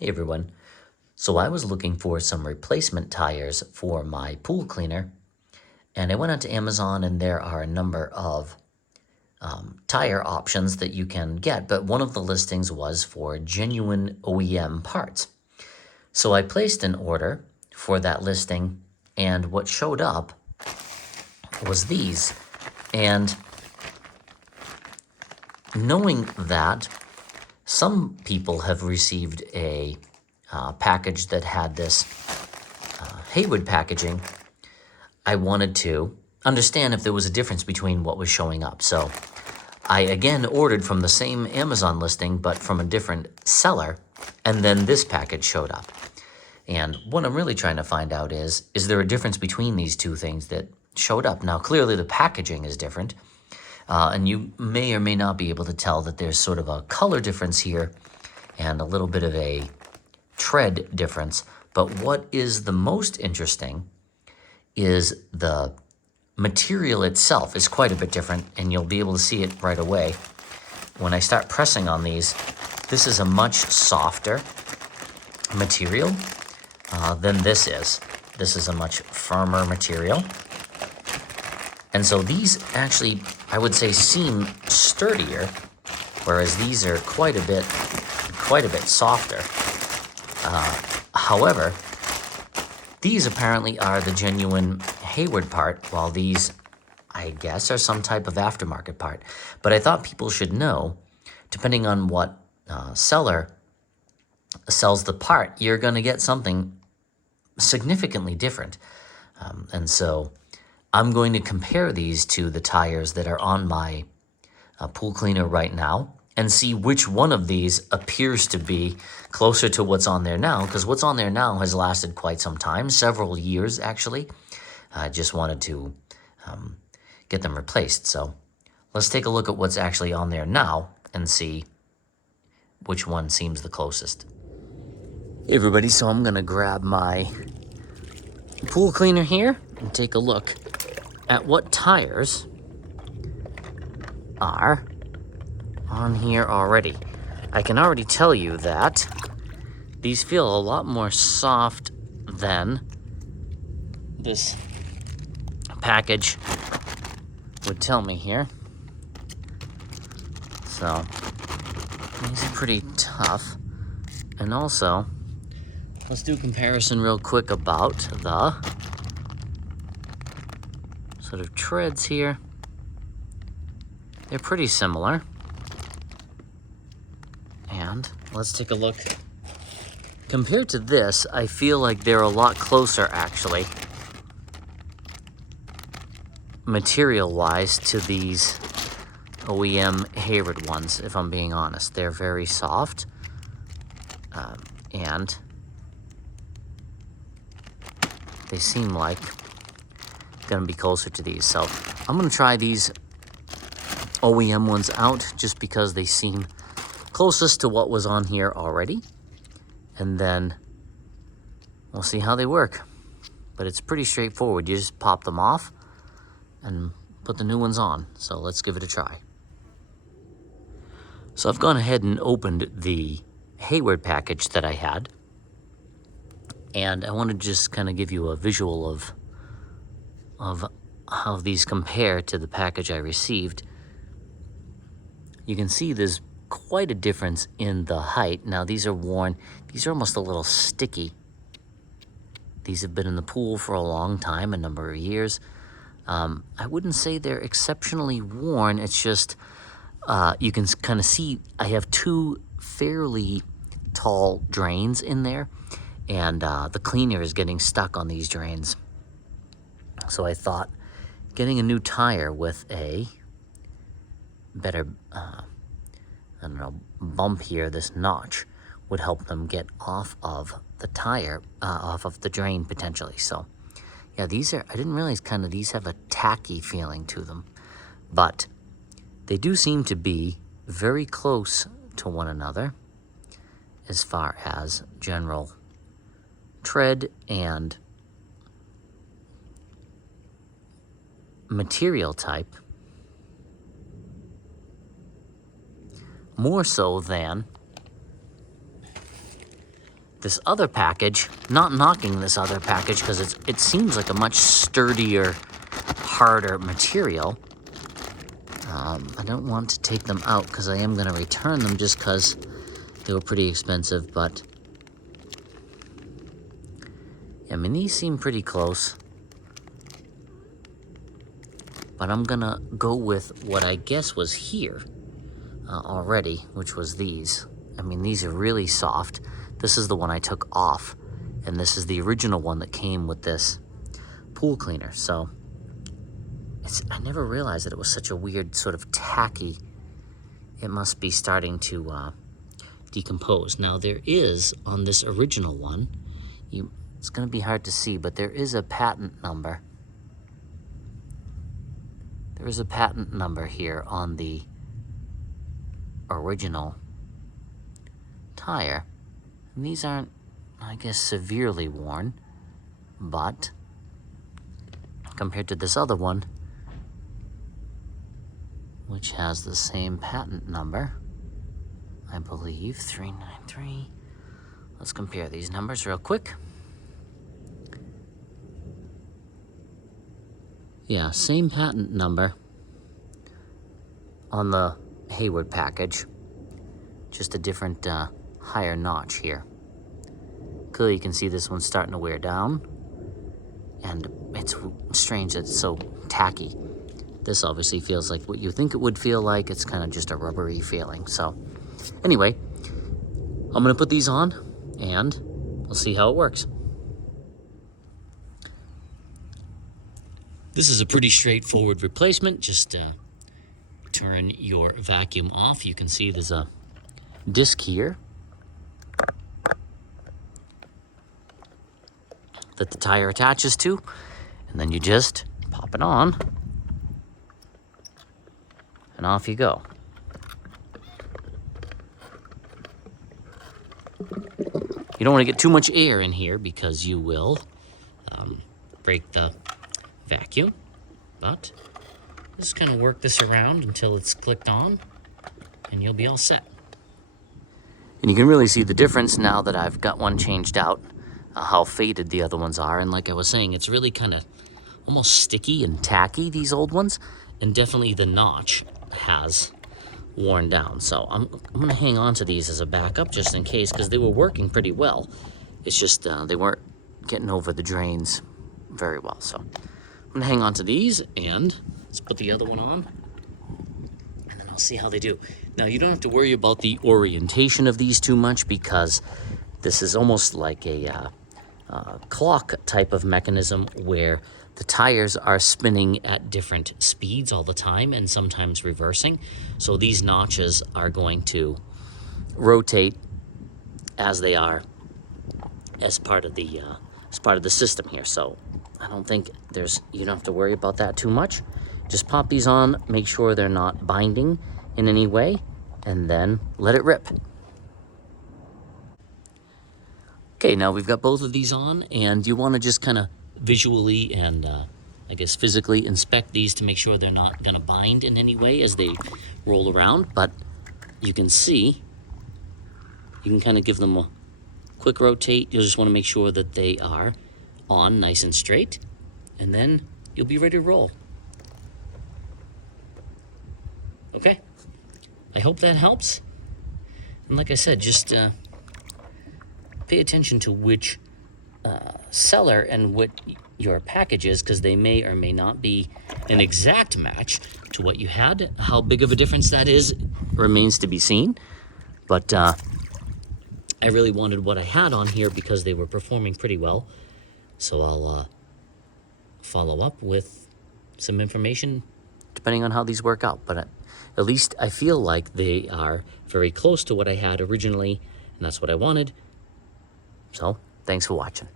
Hey everyone. So I was looking for some replacement tires for my pool cleaner, and I went onto Amazon, and there are a number of tire options that you can get, but one of the listings was for genuine OEM parts. So I placed an order for that listing, and what showed up was these. And knowing that some people have received a package that had this Haywood packaging, I wanted to understand if there was a difference between what was showing up. So I again ordered from the same Amazon listing, but from a different seller, and then this package showed up. And what I'm really trying to find out is there a difference between these two things that showed up? Now, clearly the packaging is different, and you may or may not be able to tell that there's sort of a color difference here and a little bit of a tread difference. But what is the most interesting is the material itself is quite a bit different, and you'll be able to see it right away. When I start pressing on these, this is a much softer material than this is. This is a much firmer material. And so these actually, I would say, seem sturdier, whereas these are quite a bit softer. However, these apparently are the genuine Hayward part, while these, I guess, are some type of aftermarket part. But I thought people should know, depending on what seller sells the part, you're going to get something significantly different. And so I'm going to compare these to the tires that are on my pool cleaner right now and see which one of these appears to be closer to what's on there now, because what's on there now has lasted quite some time, several years actually. I just wanted to get them replaced. So let's take a look at what's actually on there now and see which one seems the closest. Hey everybody, so I'm gonna grab my pool cleaner here and take a look at what tires are on here already. I can already tell you that these feel a lot more soft than this package would tell me here. So these are pretty tough. And also, let's do a comparison real quick about the sort of treads here. They're pretty similar. And let's take a look. Compared to this, I feel like they're a lot closer, actually, material-wise, to these OEM Hayward ones, if I'm being honest. They're very soft, and they seem like gonna be closer to these. So I'm gonna try these OEM ones out just because they seem closest to what was on here already, and then we'll see how they work. But it's pretty straightforward. You just pop them off and put the new ones on. So let's give it a try. So I've gone ahead and opened the Hayward package that I had, and I want to just kind of give you a visual of how these compare to the package I received. You can see there's quite a difference in the height. Now these are worn. These are almost a little sticky. These have been in the pool for a long time, a number of years. I wouldn't say they're exceptionally worn. It's just you can kind of see I have two fairly tall drains in there, and the cleaner is getting stuck on these drains. So I thought getting a new tire with a better I don't know, bump here, this notch, would help them get off of the tire, off of the drain potentially. So yeah, these are, I didn't realize kind of these have a tacky feeling to them, but they do seem to be very close to one another as far as general tread and material type. More so than this other package, not knocking this other package because it seems like a much sturdier, harder material. I don't want to take them out because I am going to return them just because they were pretty expensive, but I mean, these seem pretty close. But I'm going to go with what I guess was here already, which was these. I mean, these are really soft. This is the one I took off, and this is the original one that came with this pool cleaner. So I never realized that it was such a weird sort of tacky. It must be starting to decompose. Now there is, on this original one, it's going to be hard to see, but there is a patent number. There is a patent number here on the original tire. And these aren't, I guess, severely worn, but compared to this other one, which has the same patent number, I believe, 393. Let's compare these numbers real quick. Yeah, same patent number on the Hayward package, just a different higher notch here. Clearly you can see this one's starting to wear down, and it's strange that it's so tacky. This obviously feels like what you think it would feel like. It's kind of just a rubbery feeling. So anyway, I'm gonna put these on and we'll see how it works. This is a pretty straightforward replacement. Just turn your vacuum off. You can see there's a disc here that the tire attaches to, and then you just pop it on and off you go. You don't want to get too much air in here because you will break the vacuum, but just kind of work this around until it's clicked on and you'll be all set. And you can really see the difference now that I've got one changed out, how faded the other ones are. And like I was saying, it's really kind of almost sticky and tacky, these old ones, and definitely the notch has worn down. So I'm going to hang on to these as a backup just in case, because they were working pretty well. It's just they weren't getting over the drains very well. So I'm going to hang on to these, and let's put the other one on, and then I'll see how they do. Now, you don't have to worry about the orientation of these too much, because this is almost like a clock type of mechanism where the tires are spinning at different speeds all the time and sometimes reversing. So these notches are going to rotate as they are as part of the system here. So I don't think you don't have to worry about that too much. Just pop these on, make sure they're not binding in any way, and then let it rip. Okay, now we've got both of these on, and you want to just kind of visually and I guess physically inspect these to make sure they're not going to bind in any way as they roll around. But you can see, you can kind of give them a quick rotate. You'll just want to make sure that they are on nice and straight, and then you'll be ready to roll. Okay, I hope that helps. And like I said, just pay attention to which seller and what your package is, because they may or may not be an exact match to what you had. How big of a difference that is remains to be seen. But I really wanted what I had on here because they were performing pretty well. So I'll follow up with some information depending on how these work out. But at least I feel like they are very close to what I had originally, and that's what I wanted. So thanks for watching.